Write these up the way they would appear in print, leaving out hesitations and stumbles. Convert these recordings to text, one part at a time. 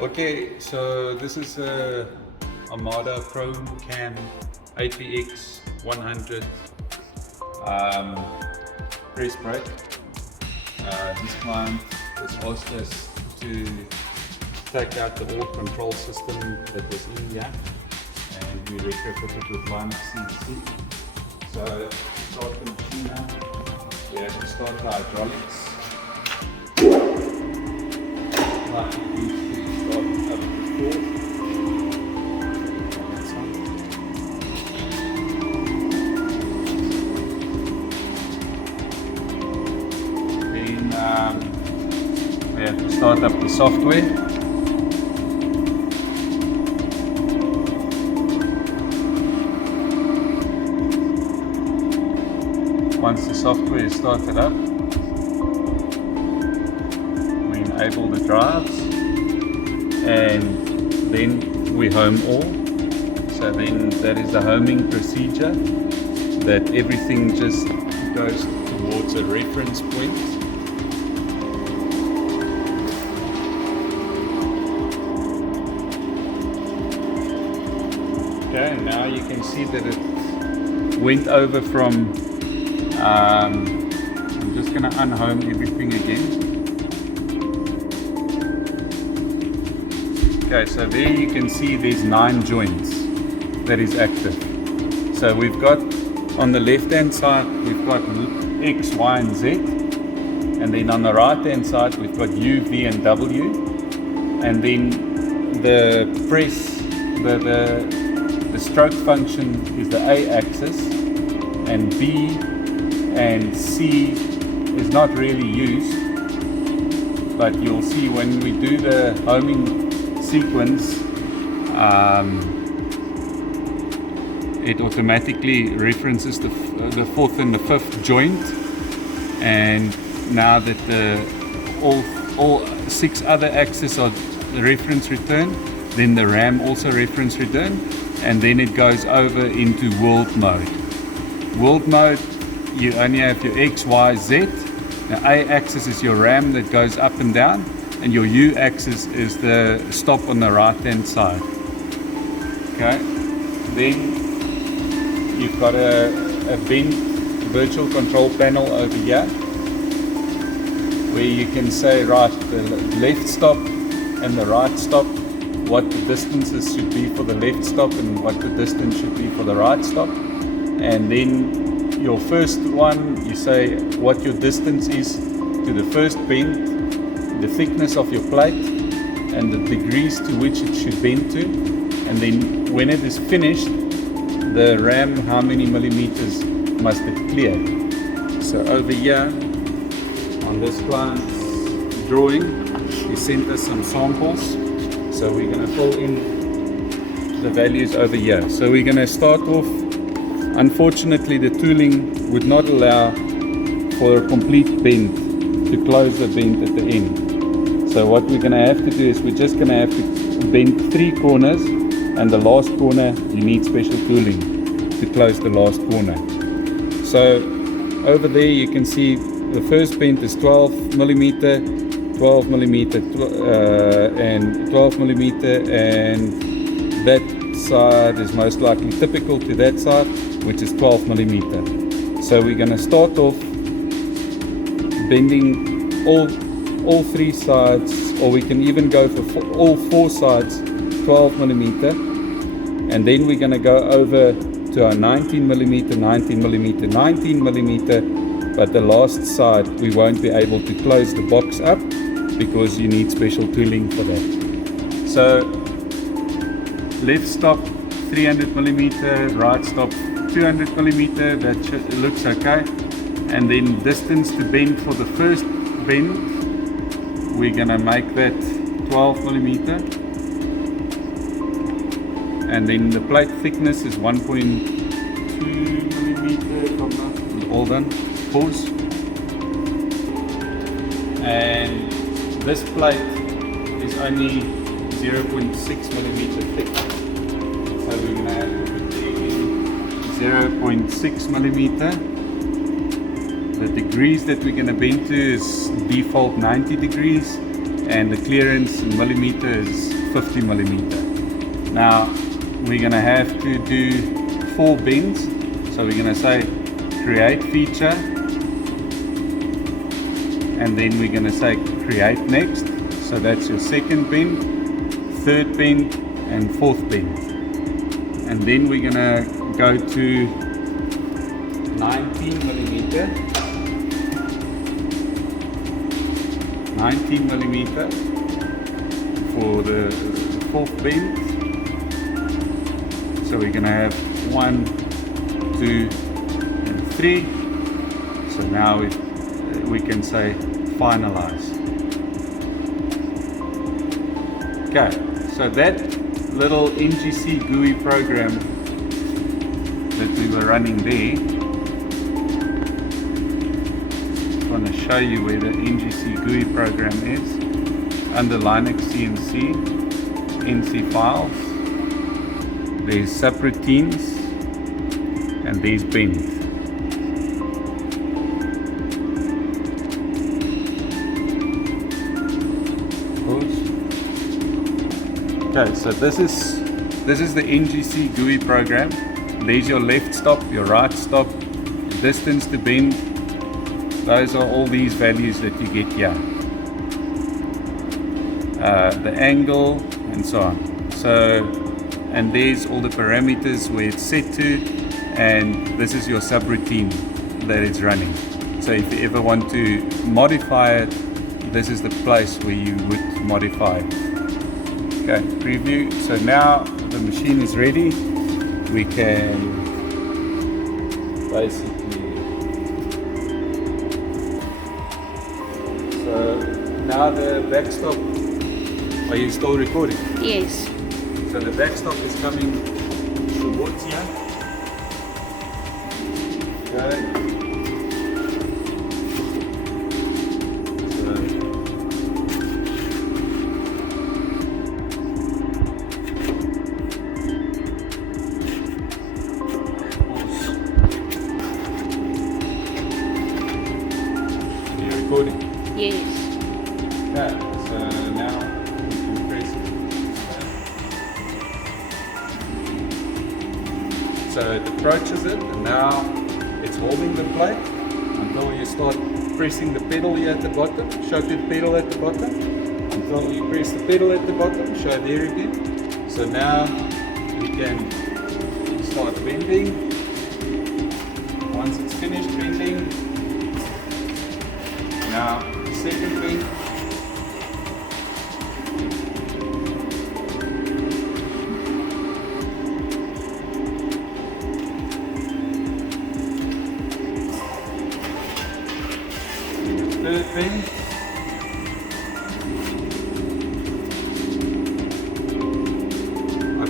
Okay, so this is a Amada Promecam APX 100 press brake. This client has asked us to take out the old control system that was in here, and we retrofitted it with linuxcnc. So to start the machine up, we have to start the hydraulics. Like it used to start up before. Then we have to start up the software. Once the software is started up, we enable the drives, and then we home all. So then that is the homing procedure, that everything just goes towards a reference point. Okay, and now you can see that it went over from I'm just going to unhome everything again. Okay, so there you can see there's 9 joints that is active. So we've got on the left hand side we've got X, Y and Z, and then on the right hand side we've got U, V and W, and then the press, the stroke function is the A axis, and B and C is not really used, but you'll see when we do the homing sequence, it automatically references the 4th and the 5th joint, and now that all 6 other axes are the reference return, then the RAM also reference return, and then it goes over into world mode. World mode, you only have your X, Y, Z. The A axis is your RAM that goes up and down, and your U axis is the stop on the right hand side. Okay, then you've got a bent virtual control panel over here, where you can say, right, the left stop and the right stop, what the distances should be for the left stop and what the distance should be for the right stop. And then your first one, you say what your distance is to the first bend, the thickness of your plate, and the degrees to which it should bend to. And then when it is finished, the RAM, how many millimeters must it clear. So over here, on this client's drawing, he sent us some samples. So we're going to fill in the values over here. So we're going to start off. Unfortunately, the tooling would not allow for a complete bend, to close the bend at the end. So what we're going to have to do is we're just going to have to bend 3 corners, and the last corner you need special tooling to close the last corner. So over there you can see the first bend is 12 millimeter, 12 millimeter, and 12 millimeter, and that side is most likely typical to that side, which is 12 millimeter. So we're going to start off bending all 3 sides, or we can even go for all 4 sides 12 millimeter, and then we're going to go over to our 19 millimeter, 19 millimeter, 19 millimeter, but the last side we won't be able to close the box up because you need special tooling for that. So left stop 300 millimeter, right stop 200 millimeter, that looks okay. And then distance to bend for the first bend, we're gonna make that 12 millimeter. And then the plate thickness is 1.2 millimeter. All done. Pause. And this plate is only 0.6 millimeter thick. So we're gonna have to put 0.6 millimeter. The degrees that we're going to bend to is default 90 degrees, and the clearance in millimeter is 50 millimeter. Now we're going to have to do 4 bends, so we're going to say create feature, and then we're going to say create next. So that's your second bend, third bend, and fourth bend. And then we're going to go to 19 millimeter, 19 millimeter for the fourth bend. So we're going to have 1, 2, and 3. So now we can say finalize. Okay, so that little NGC GUI program that we were running there, I want to show you where the NGC GUI program is. Under linuxcnc, NC files, there's subroutines, and there's bends. Okay, so this is the NGC GUI program. There's your left stop, your right stop, distance to bend. Those are all these values that you get here. The angle and so on. So, and there's all the parameters where it's set to, and this is your subroutine that it's running. So if you ever want to modify it, this is the place where you would modify it. Okay, preview. So now the machine is ready. We can basically, so now the backstop, are you still recording? Yes. So the backstop is coming towards here. Okay. Recording? Yes. Okay, so now we can press it. So it approaches it, and now it's holding the plate until you start pressing the pedal here at the bottom. Show the pedal at the bottom until you press the pedal at the bottom. Show there again. So now we can start bending. Once it's finished bending, now, second bend. Third bend. I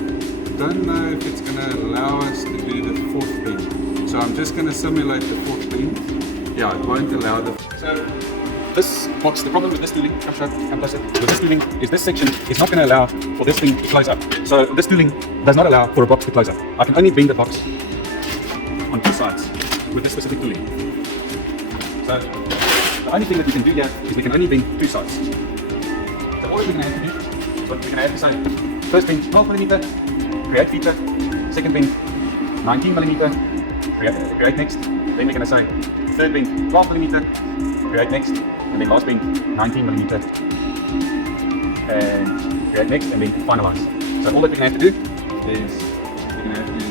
don't know if it's going to allow us to do the fourth bend. So I'm just going to simulate the fourth bend. Yeah, it won't allow the... So this box, the problem with this tooling, with this tooling is this section is not going to allow for this thing to close up. So this tooling does not allow for a box to close up. I can only bend the box on 2 sides with this specific tooling. So the only thing that we can do here is we can only bend 2 sides. So all that we're going to have to do is what we're going to have to say, first bend 12 millimeter, create feature, second bend 19 millimeter, create next. Then we're going to say third bend 12 millimeter, create next, and then last bend 19 millimeter, and create next, and then finalize. So all that we're going to have to do is we're going to have to do,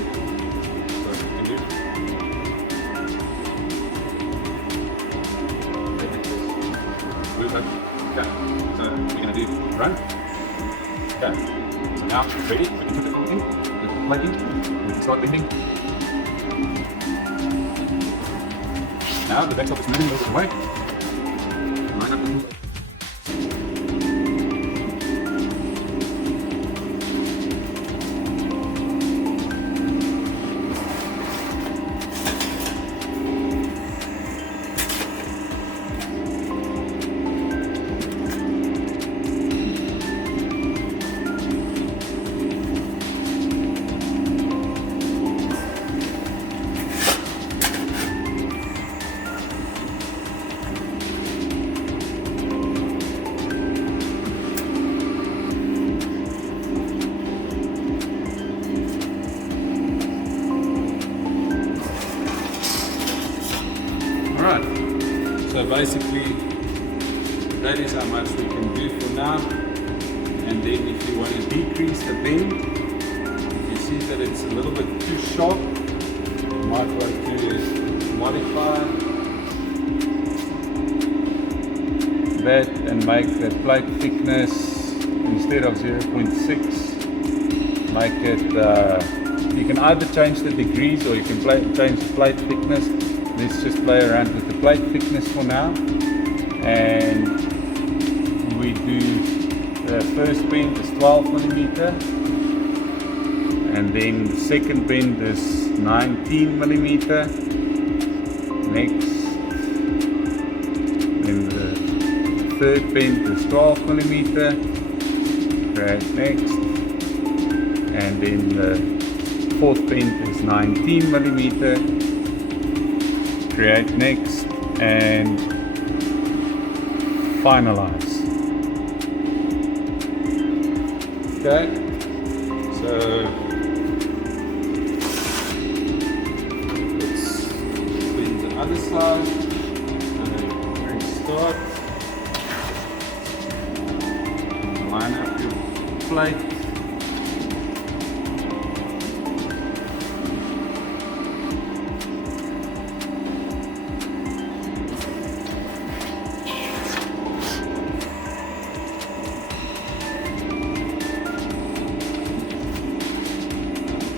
okay. So we're going to do run. Okay. So now it's ready. We can put it in, plug in, we can start bending. Now the backstop is moving a little bit away. Line up the basically that is how much we can do for now. And then if you want to decrease the bend, if you see that it's a little bit too sharp, you might want to modify that and make the plate thickness, instead of 0.6, make it, you can either change the degrees or you can change the plate thickness. Let's just play around with the plate thickness for now. And we do the first bend is 12 millimeter, and then the second bend is 19 millimeter. Next, then the third bend is 12 millimeter. Right, next, and then the fourth bend is 19 millimeter. Create next and finalize. Okay, so let's bend the other side. Restart. Line up your plate.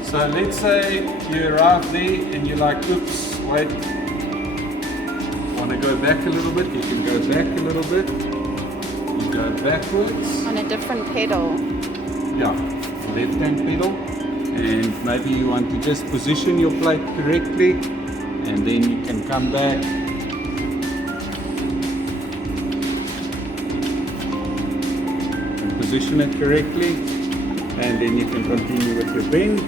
So let's say you arrive there and you're like, oops, wait, want to go back a little bit, you can go back a little bit, you go backwards. On a different pedal. Yeah, left-hand pedal, and maybe you want to just position your plate correctly, and then you can come back. And position it correctly, and then you can continue with your bend.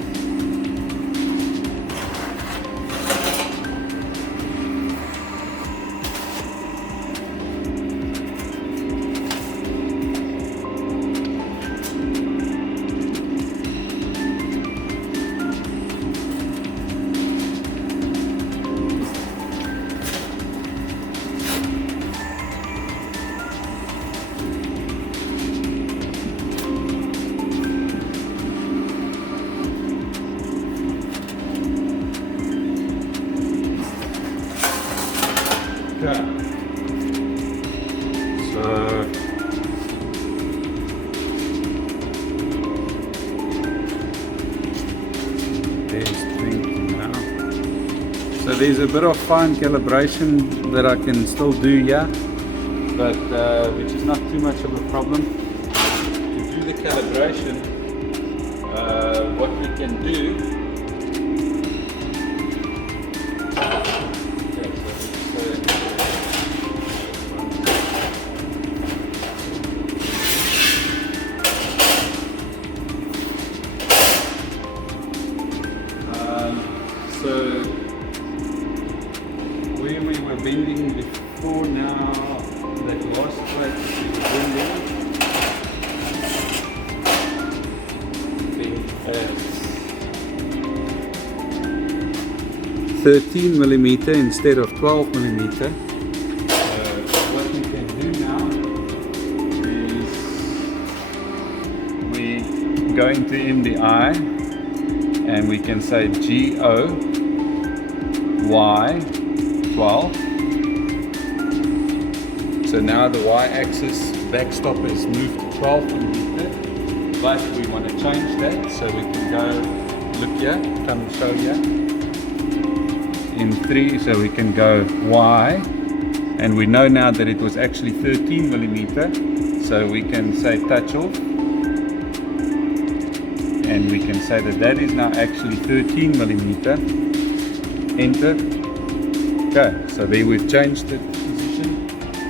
Okay. So there's 20 now. So there's a bit of fine calibration that I can still do here, but which is not too much of a problem. To do the calibration, what we can do. So where we were bending before, now that last plate we were bending, at 13 millimeter instead of 12 millimeter. What we can do now is we go into MDI and we can say GOY12. So now the y-axis backstop has moved to 12 millimeter, but we want to change that, so we can go look here, come show here in 3, so we can go Y, and we know now that it was actually 13 millimeter, so we can say touch off, and we can say that that is now actually 13 millimeter. Enter. Okay, so there we've changed the position.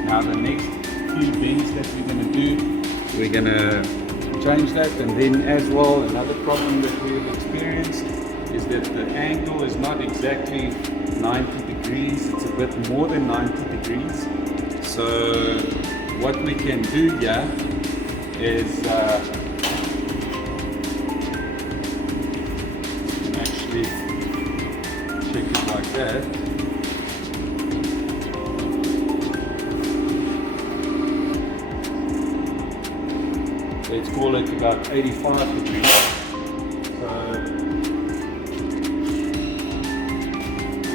Now the next few bends that we're going to do, we're going to change that. And then as well, another problem that we've experienced is that the angle is not exactly 90 degrees, it's a bit more than 90 degrees. So what we can do here is actually check it like that. let's call it about 85 degrees. So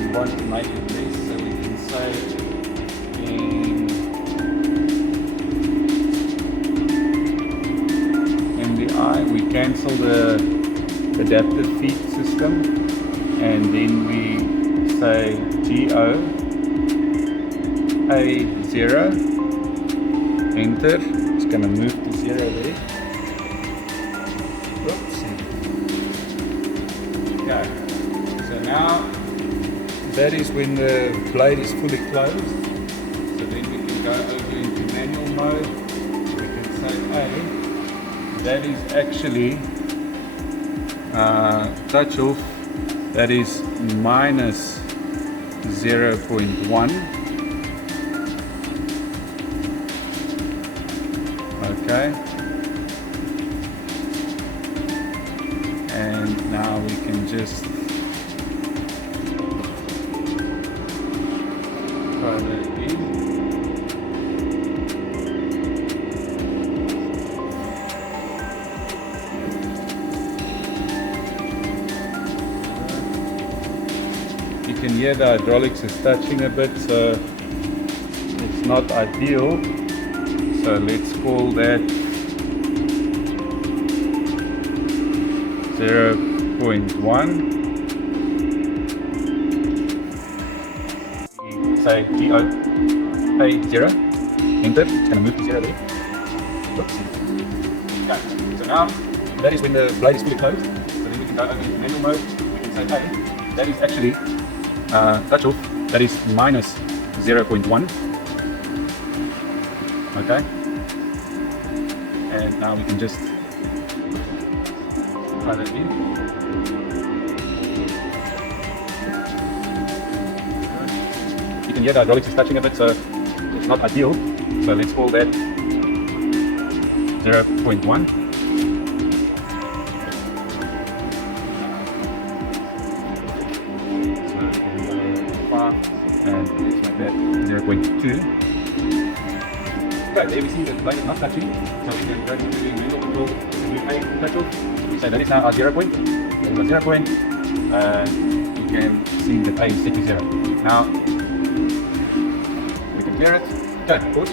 we want to make it less, so we can say in the eye we cancel the adaptive feed system, and then we say GO A0, enter. It's going to move to 0 there. Oops. Okay, so now that is when the blade is fully closed. So then we can go over into manual mode. We can say, hey, that is actually touch off, that is minus 0.1. Okay, and now we can just try that again. You can hear the hydraulics is touching a bit, so it's not ideal. So let's call that 0.1. Say GO A0, enter. It's going to move to 0 there. Oops. Okay. So now that is when the blade is fully closed. So then we can go over into manual mode. We can say, hey, that is actually touch off. That is minus 0.1. Okay. And now we can just try that in. You can hear the hydraulics is touching a bit, so it's not ideal. So let's call that 0.1. And let's make that 0.2. Okay, there we see the blade is not touching, so we can go to the manual control, touch off. So that is now our 0 point. That is our 0 point. You can see that A is set to 0. Now we can clear it. Okay, of course.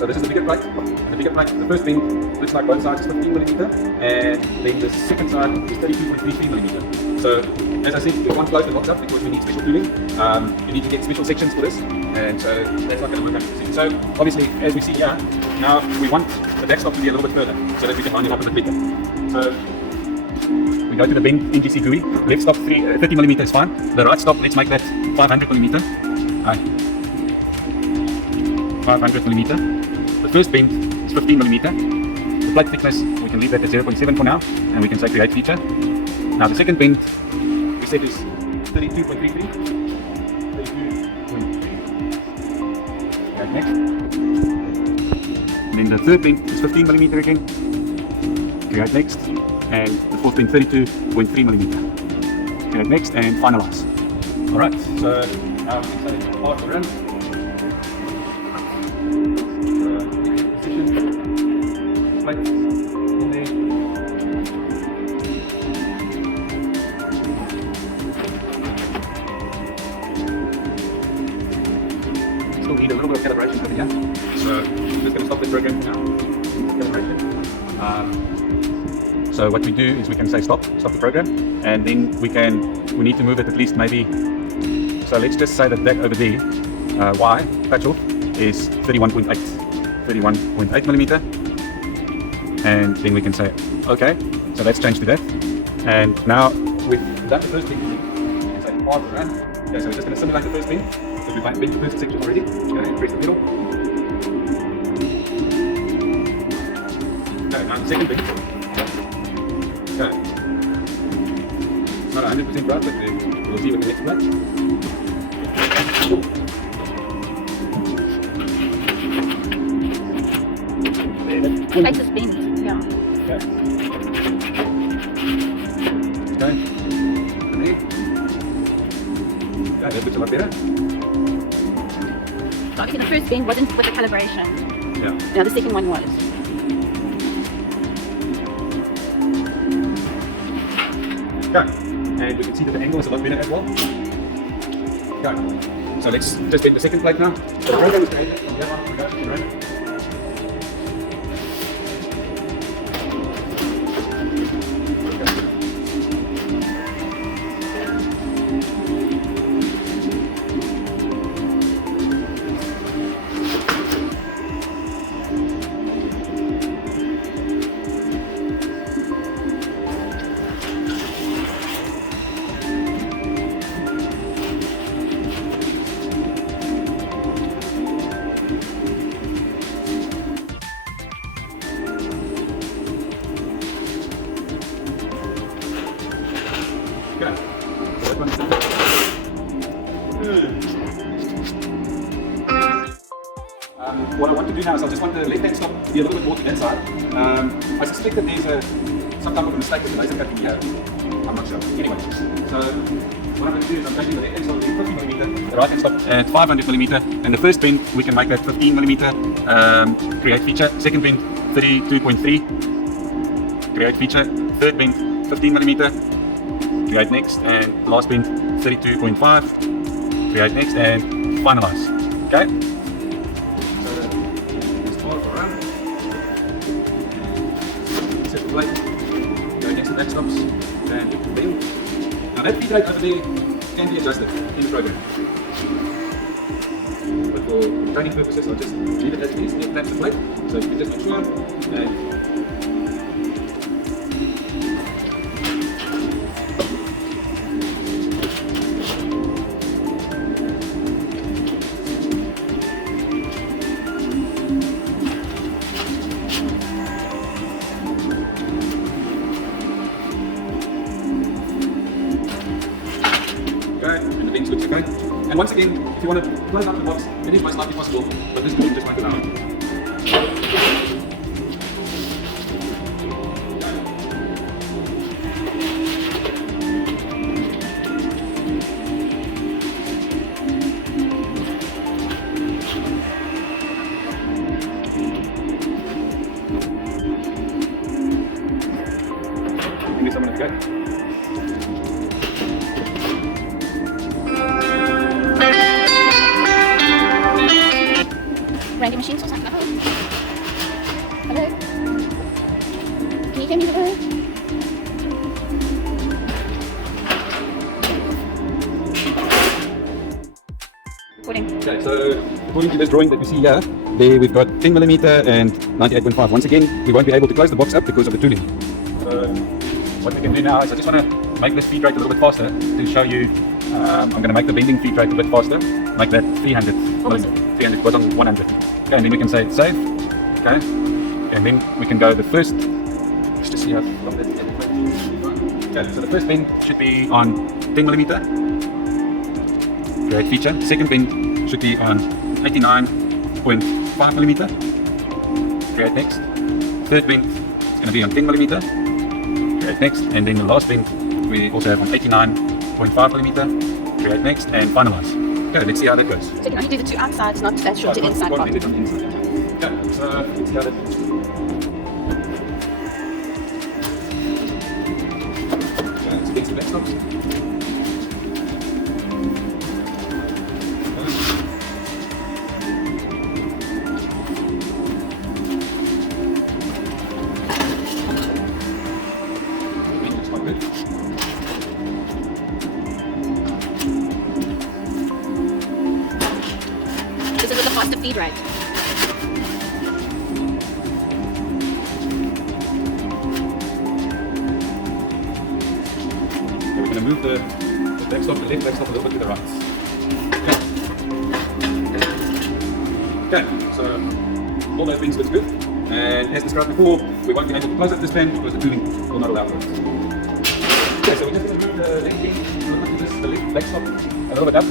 So this is the bigger plate. And the bigger plate, the first thing looks like both sides is 15mm, and then the second side is 32.33mm. So as I said, we want to close the box up because we need special tooling. You need to get special sections for this, and so that's not going to work 100%. So obviously, as we see here, now we want the backstop to be a little bit further so that we can line it up a bit better. So we go to the bend NGC GUI. Left stop 30mm is fine. The right stop, let's make that 500mm. 500mm. The first bend is 15mm. The plate thickness, we can leave that at 0.7 for now, and we can say create feature. Now the second bend we said is 32.33. 32.3. Right, next. And then the third bend is 15mm again. Create next. And the fourth bend 32.3mm. Create next and finalize. Alright, so now we can say part to run. Still need a little bit of calibration over here, so I'm just going to stop this program for now. Calibration. So what we do is we can say stop the program, and then we need to move it at least maybe. So let's just say that over there, Y touch off is 31.8mm, and then we can say okay. So let's change to that, and now we've done the first thing. We can say part run. Okay, so we're just going to simulate the first thing. So we've bent the first section already. Okay, press the pedal. Okay, now the second bit. Okay. It's not 100% right, but we'll see with the next one. It makes us bend, yeah. Okay. Okay. Okay, that looks a lot better. So obviously the first bend wasn't with the calibration. Yeah. Now the second one was. Go. And we can see that the angle is a lot better as well. Go. So let's just bend the second plate now. So the program is created from here on, we go to the run. Go. So that one's done. What I want to do now is I just want the left-hand stop to be a little bit more to the inside. I suspect that there's some type of a mistake with the laser cutting here. I'm not sure. Anyway, so what I'm going to do is I'm taking the left-hand stop to 50mm, the right-hand stop at 500mm, and the first bend we can make that 15mm, create feature. Second bend 32.3, create feature. Third bend 15mm, create next, and last bend 32.5, create next, and finalize. Okay? Set the plate, go next to backstops, and bend. Now that feed rate over there can be adjusted in the program. But for training purposes, I'll just leave it as it is, and that's the plate. So you can just make sure, and and the bends looks okay. And once again, if you want to close up the box, it is most likely possible, but this tool just won't allow it. Give me some minutes to go. Randie machines or something. Hello? Can you hear me? Hello? Recording. Okay, so according to this drawing that we see here, there we've got 10mm and 98.5. Once again, we won't be able to close the box up because of the tooling. So what we can do now is I just want to make this feed rate a little bit faster to show you. I'm going to make the bending feed rate a bit faster. Make that 300. What was it? 300 was on 100. Okay, and then we can say save. Okay, and then we can go the first. Just to see how long that is. Okay, so the first bend should be on 10mm. Create feature. Second bend should be on 89.5mm. Create next. Third bend is going to be on 10mm. Create next, and then the last bend we also have on 89.5mm. Create next and finalize. Okay, let's see how that goes. So you can only do the two outsides, not that short to inside One part. bend on the inside. Okay, so let's see how that goes. Okay, let's get some backstops. That's quite good. This is with the faster feed rate. Okay, we're going to move the backstop, the left backstop a little bit to the right. Okay, so all those things look good. And as described before, we won't be able to close up this fan because the tooling will not allow for it. Okay, so we're just going to move the left thing, the left backstop a little bit up,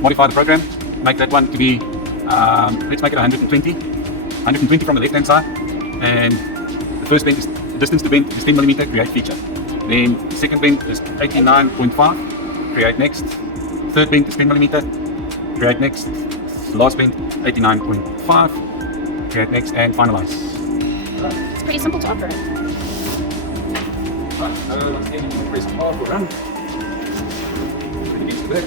modify the program, make that one to be, let's make it 120 from the left hand side, and the first bend is, the distance to bend is 10mm, create feature. Then the second bend is 89.5, create next. Third bend is 10mm, create next. Last bend 89.5, create next and finalize. It's pretty simple to operate. once again, you can press R for run. It begins to work.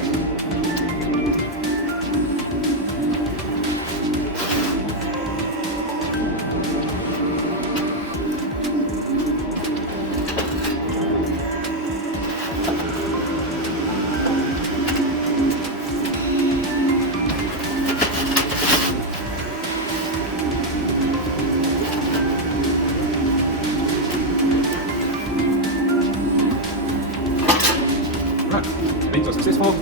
Bins are successful.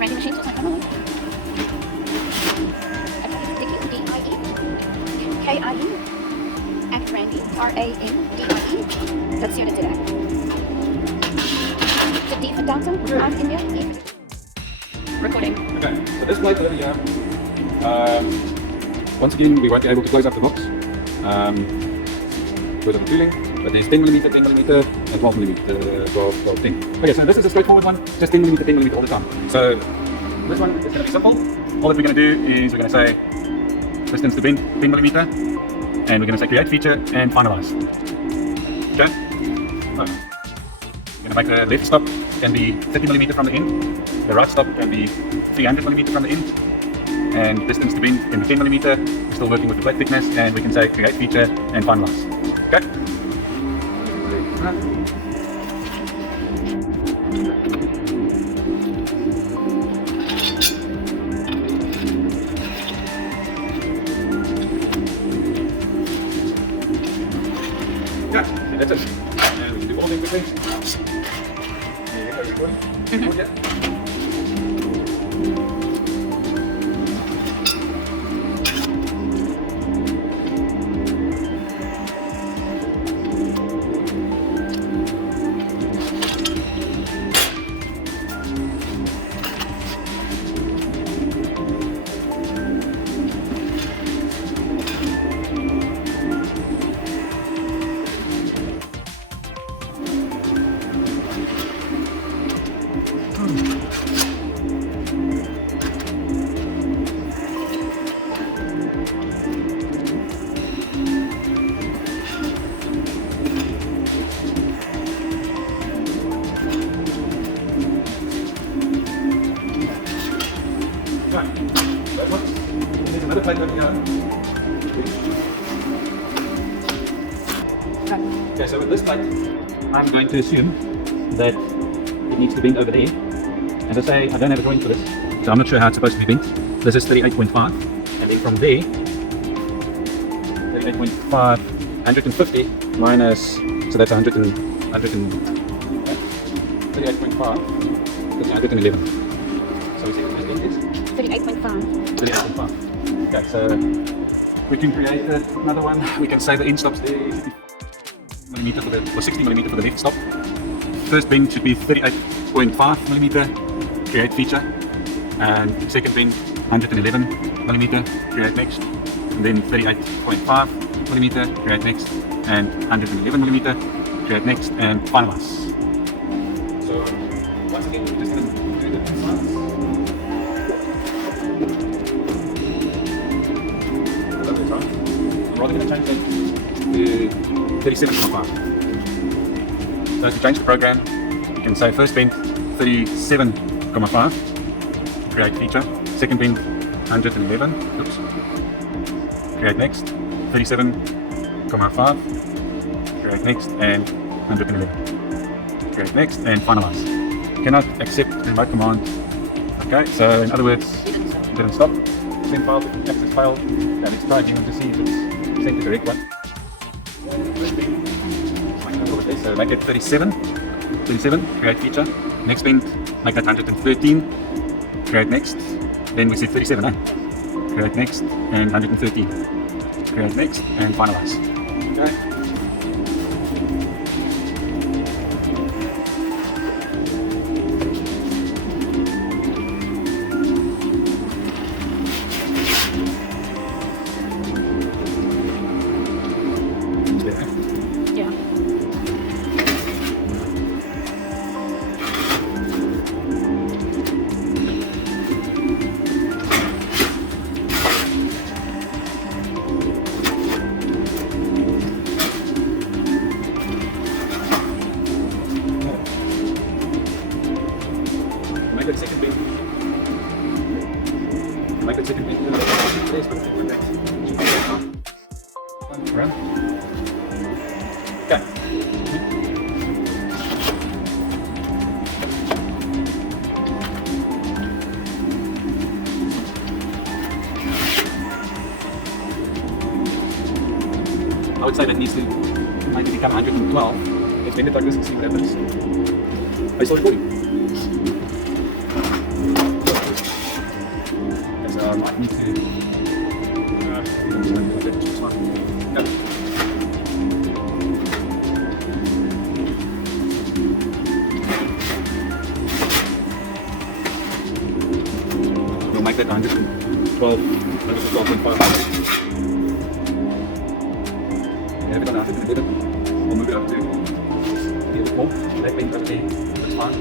Randie machines was like, I don't know. K-I-E at Randie, R-A-N-D-I-E. Let's see what it did. The D for Delta, I'm India, E for recording. Okay, so this plate over here, once again, we won't be able to close up the box because of the tooling, but there's 10mm, 10mm, and 12mm, 12, 10. Okay, so this is a straightforward one, just 10mm, 10mm all the time. So this one is going to be simple. All that we're going to do is we're going to say distance to bend 10mm, and we're going to say create feature and finalize. Okay? So, we're going to make the left stop can be 30mm from the end, the right stop can be 300mm from the end, and distance to bend in 10mm, we're still working with the plate thickness, and we can say create feature and finalize. Okay? Yeah, that's it. And we can do all things quickly. Yeah, are we recording? Yeah. Right, that works. There's another plate over here. Okay, so with this plate, I'm going to assume that it needs to bend over there. As I say, I don't have a drawing for this, so I'm not sure how it's supposed to be bent. This is 38.5, and then from there, 38.5, 150 minus, so that's 38.5, that's 111. So we see what this bend is? 38.5. 38.5. Okay, so we can create another one. We can say the end stops there. Millimeter for the, or 60mm for the left stop. First bend should be 38.5mm, create feature, and second bend 111mm, create next, and then 38.5mm, create next, and 111mm, create next, and finalize. So once again, we're just going to do the two sides. I'm rather going to change that to 37.5. So if you change the program, you can say first bend 37.5, create feature, second bend 111. Oops. Create next. 37,5. Create next and 111. Create next and finalize. Cannot accept remote command. Okay, so in other words, it didn't stop. Send file, access file. Now let's try again to see if it's sent the correct one. So make it 37, create feature. Next bend, make that 113, create next. Then we said 37, eh? Create next and 113. Create next and finalize. Okay. Yeah. Make that second bend. Make that second bend. Run. Okay. I would say that needs to maybe become 112. Let's bend it like this and see what happens. Are you still recording? Okay, so I might need to. No. We'll make that 112, 112.5. Have it on 111. We'll move it up to a bit more. That bend over there, that's fine.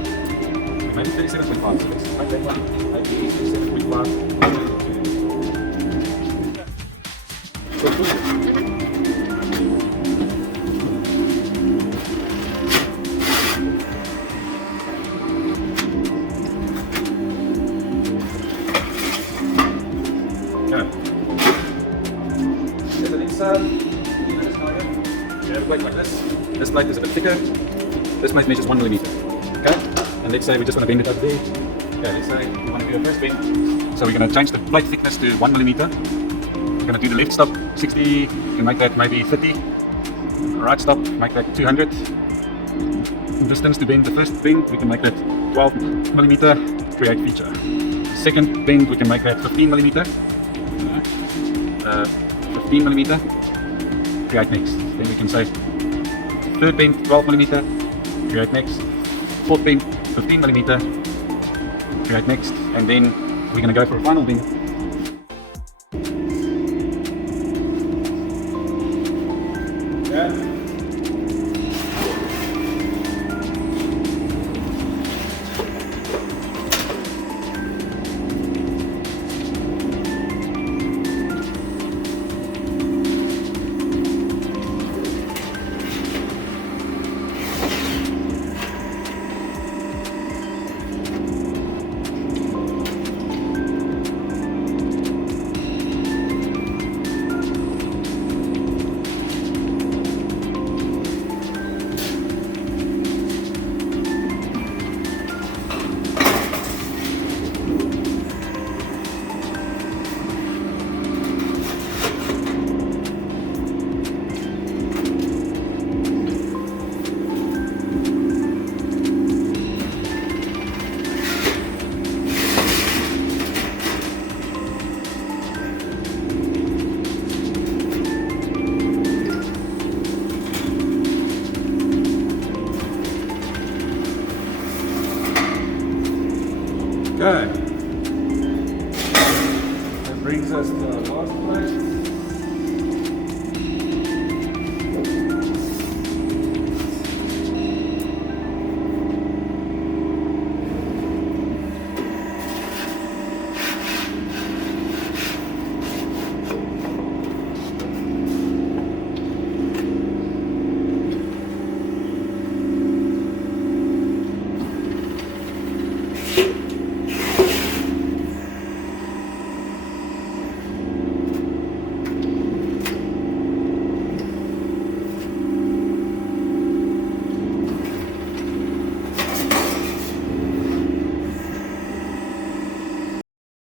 Maybe 37.5, so let's make that one. Maybe 37.5. Plate like this. This plate is a bit thicker. This plate measures 1 millimeter. Okay? And let's say we just want to bend it over there. Okay, let's say we want to do a first bend. So we're going to change the plate thickness to 1 millimeter. We're going to do the left stop 60. You can make that maybe 30. Right stop, make that 200. Distance to bend the first bend, we can make that 12 millimeter. Create feature. Second bend, we can make that 15 millimeter. 15 millimeter. Create next. Then we can say third bend 12 millimeter, create next. Fourth bend 15 millimeter, create next. And then we're going to go for a final bend. Okay. That brings us to the last place.